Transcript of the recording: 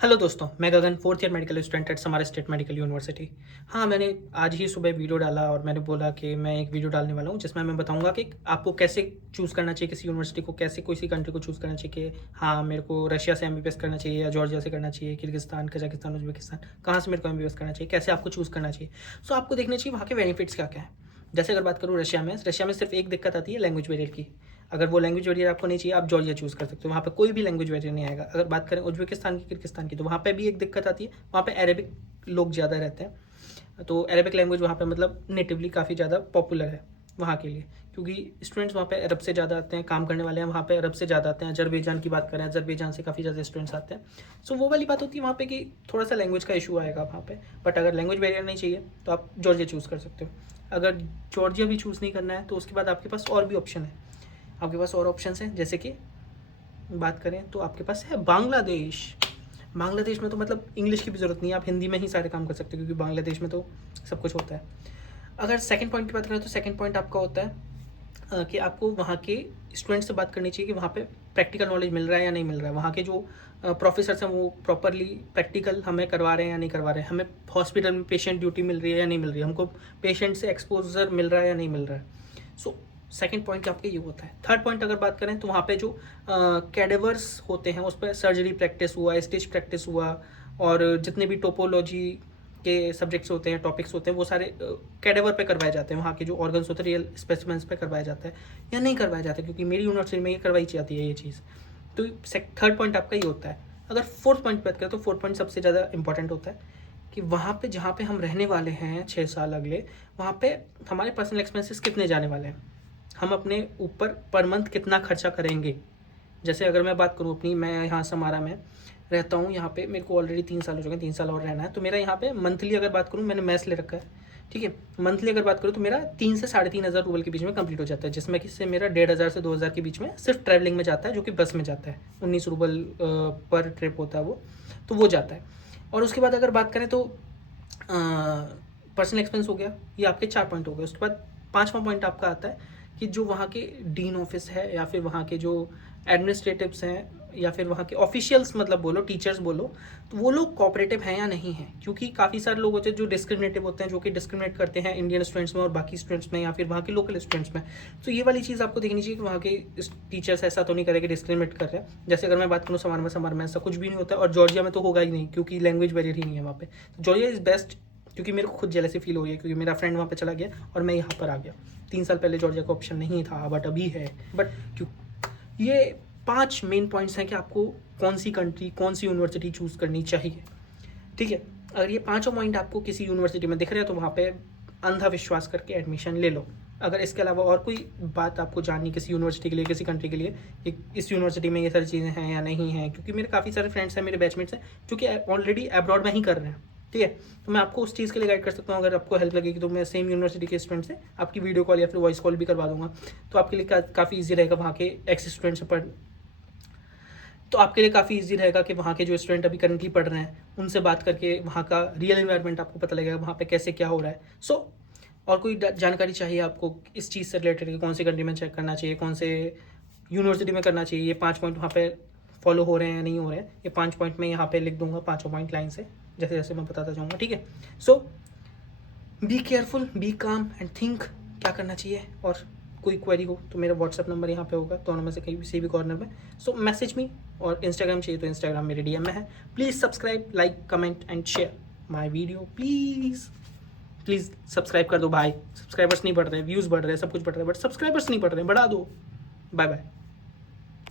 Hello दोस्तों, मैं Gagan fourth year medical student at Samara state medical university. हाँ, मैंने आज ही सुबह वीडियो डाला और मैंने बोला कि मैं एक वीडियो डालने वाला हूँ जिसमें मैं बताऊँगा कि आपको कैसे चूज़ करना चाहिए किसी यूनिवर्सिटी को, कैसे किसी कंट्री को चूज़ करना चाहिए कि हाँ, मेरे को रशिया से एमबीबीएस करना चाहिए या जॉर्जिया से करना चाहिए, किर्गिस्तान, कजाकिस्तान, उज़्बेकिस्तान, कहाँ से मेरे को एमबीबीएस करना चाहिए, कैसे आपको चूज़ करना चाहिए। सो आपको देखना चाहिए वहाँ के बेनिफिट्स क्या-क्या हैं। जैसे अगर बात करूँ रशिया में सिर्फ एक दिक्कत आती है लैंग्वेज बैरियर की। अगर वो लैंग्वेज बैरियर आपको नहीं चाहिए, आप जॉर्जिया चूज़ कर सकते हो, वहाँ पे कोई भी लैंग्वेज बैरियर नहीं आएगा। अगर बात करें उज़्बेकिस्तान की, किर्गिस्तान की, तो वहाँ पे भी एक दिक्कत आती है, वहाँ पे अरेबिक लोग ज़्यादा रहते हैं। तो अरेबिक लैंग्वेज वहाँ पे मतलब नेटिवली काफ़ी ज़्यादा पॉपुलर है वहाँ के लिए, क्योंकि स्टूडेंट्स वहाँ पे अरब से ज़्यादा आते हैं, काम करने वाले हैं वहाँ पे अरब से ज़्यादा आते हैं। अज़रबैजान की बात करें, अज़रबैजान से काफ़ी ज़्यादा स्टूडेंट्स आते हैं। सो वो वाली बात होती है वहाँ पे कि थोड़ा सा लैंग्वेज का इशू आएगा वहाँ पे। बट अगर लैंग्वेज बैरियर नहीं चाहिए तो आप जॉर्जिया चूज़ कर सकते हो। अगर जॉर्जिया भी चूज़ नहीं करना है तो उसके बाद आपके पास और भी ऑप्शन है। आपके पास और ऑप्शन हैं, जैसे कि बात करें तो आपके पास है बांग्लादेश। बांग्लादेश में तो मतलब इंग्लिश की भी ज़रूरत नहीं है, आप हिंदी में ही सारे काम कर सकते हो क्योंकि बांग्लादेश में तो सब कुछ होता है। अगर सेकंड पॉइंट की बात करें तो सेकंड पॉइंट आपका होता है कि आपको वहाँ के स्टूडेंट से बात करनी चाहिए कि वहाँ पे प्रैक्टिकल नॉलेज मिल रहा है या नहीं मिल रहा है। वहाँ के जो प्रोफेसर्स हैं वो प्रॉपरली प्रैक्टिकल हमें करवा रहे हैं या नहीं करवा रहे हैं, हमें हॉस्पिटल में पेशेंट ड्यूटी मिल रही है या नहीं मिल रही है, हमको पेशेंट से एक्सपोजर मिल रहा है या नहीं मिल रहा है। सो सेकंड पॉइंट आपका ये होता है। थर्ड पॉइंट अगर बात करें तो वहाँ पे जो कैडेवर्स होते हैं उस पर सर्जरी प्रैक्टिस हुआ, स्टिच प्रैक्टिस हुआ, और जितने भी टोपोलॉजी के सब्जेक्ट्स होते हैं, टॉपिक्स होते हैं, वो सारे कैडेवर पे करवाए जाते हैं। वहाँ के जो ऑर्गन्स होते हैं रियल स्पेसिमेंस पे करवाया जाता है या नहीं करवाया जाता है, क्योंकि मेरी यूनिवर्सिटी में ये करवाई जाती है ये चीज़। तो थर्ड पॉइंट आपका ये होता है। अगर फोर्थ पॉइंट बात करें तो फोर्थ पॉइंट सबसे ज़्यादा इंपॉर्टेंट होता है कि वहाँ पे जहाँ पे हम रहने वाले हैं 6 साल अगले, वहाँ पे हमारे पर्सनल एक्सपेंसेस कितने जाने वाले हैं, हम अपने ऊपर पर मंथ कितना खर्चा करेंगे। जैसे अगर मैं बात करूँ अपनी, मैं यहाँ समारा में रहता हूँ, यहाँ पे मेरे को ऑलरेडी 3 साल हो चुके हैं, 3 साल और रहना है। तो मेरा यहाँ पे मंथली अगर बात करूँ, मैंने मैस ले रखा है, ठीक है। मंथली अगर बात करूँ तो मेरा 3 से 3,500 रूपये के बीच में कंप्लीट हो जाता है, जिसमें कि से मेरा 1,500 से 2,000 के बीच में सिर्फ ट्रैवलिंग में जाता है, जो कि बस में जाता है। 19 रूपये पर ट्रिप होता है वो, तो वो जाता है। और उसके बाद अगर बात करें तो पर्सनल एक्सपेंस हो गया, ये आपके 4 पॉइंट हो गए। उसके बाद 5वां पॉइंट आपका आता है कि जो वहाँ के डीन ऑफिस है या फिर वहाँ के जो एडमिनिस्ट्रेटिव्स हैं या फिर वहाँ के ऑफिशियल्स, मतलब बोलो टीचर्स बोलो, तो वो लोग कोऑपरेटिव हैं या नहीं हैं। क्योंकि काफ़ी सारे लोग होते हैं जो डिस्क्रिमिनेटिव होते हैं, जो कि डिस्क्रिमिनेट करते हैं इंडियन स्टूडेंट्स में और बाकी स्टूडेंट्स में या फिर वहाँ के लोकल स्टूडेंट्स में। तो ये वाली चीज़ आपको देखनी चाहिए कि वहाँ के टीचर्स ऐसा तो नहीं करें कि डिस्क्रिमिनेट कर रहे हैं। जैसे अगर मैं बात करूँ समार में ऐसा कुछ भी नहीं होता है, और जॉर्जिया में तो होगा ही नहीं क्योंकि लैंग्वेज बैरियर ही नहीं है वहाँ पे। तो जॉर्जिया इज़ बेस्ट, क्योंकि मेरे को खुद जेलसी फील हो रही है क्योंकि मेरा फ्रेंड वहाँ पे चला गया और मैं यहाँ पर आ गया। 3 साल पहले जॉर्जिया का ऑप्शन नहीं था, बट अभी है। बट क्यों, ये 5 मेन पॉइंट्स हैं कि आपको कौन सी कंट्री, कौन सी यूनिवर्सिटी चूज़ करनी चाहिए, ठीक है। अगर ये पाँचों पॉइंट आपको किसी यूनिवर्सिटी में दिख रहे हैं तो वहाँ पे अंधा विश्वास करके एडमिशन ले लो। अगर इसके अलावा और कोई बात आपको जाननी किसी यूनिवर्सिटी के लिए, किसी कंट्री के लिए, कि इस यूनिवर्सिटी में ये सारी चीज़ें हैं या नहीं हैं, क्योंकि मेरे काफ़ी सारे फ्रेंड्स हैं, मेरे बैचमेट्स हैं जो कि ऑलरेडी अब्रॉड में ही कर रहे हैं, ठीक है। तो मैं आपको उस चीज़ के लिए गाइड कर सकता हूँ। अगर आपको हेल्प लगेगी तो मैं सेम यूनिवर्सिटी के स्टूडेंट से आपकी वीडियो कॉल या फिर वॉइस कॉल भी करवा दूंगा। तो आपके लिए काफ़ी ईजी रहेगा वहाँ के एक्स स्टूडेंट से तो आपके लिए काफ़ी ईजी रहेगा कि वहाँ के जो स्टूडेंट अभी करंटली पढ़ रहे हैं उनसे बात करके वहाँ का रियल इन्वायरमेंट आपको पता लगेगा, वहाँ पे कैसे क्या हो रहा है। सो और कोई जानकारी चाहिए आपको इस चीज़ से रिलेटेड कि कौन सी कंट्री में चेक करना चाहिए, कौन से यूनिवर्सिटी में करना चाहिए, ये 5 पॉइंट वहाँ पे फॉलो हो रहे हैं या नहीं हो रहे हैं, ये 5 पॉइंट मैं यहाँ पे लिख दूंगा, 5 पॉइंट लाइन से जैसे जैसे मैं बताता जाऊँगा, ठीक है। सो बी केयरफुल, बी काम एंड थिंक क्या करना चाहिए। और कोई क्वेरी हो तो मेरा व्हाट्सअप नंबर यहाँ पे होगा, दोनों में से कहीं किसी भी कॉर्नर में। सो मैसेज मी, और इंस्टाग्राम चाहिए तो इंस्टाग्राम मेरे डीएम में है। Please subscribe, like, comment and share my video please. Please subscribe कर दो भाई, सब्सक्राइबर्स नहीं बढ़ रहे, व्यूज़ बढ़ रहे हैं, सब कुछ बढ़ रहा है, बट सब्सक्राइबर्स नहीं बढ़ रहे, बढ़ा दो। Bye bye.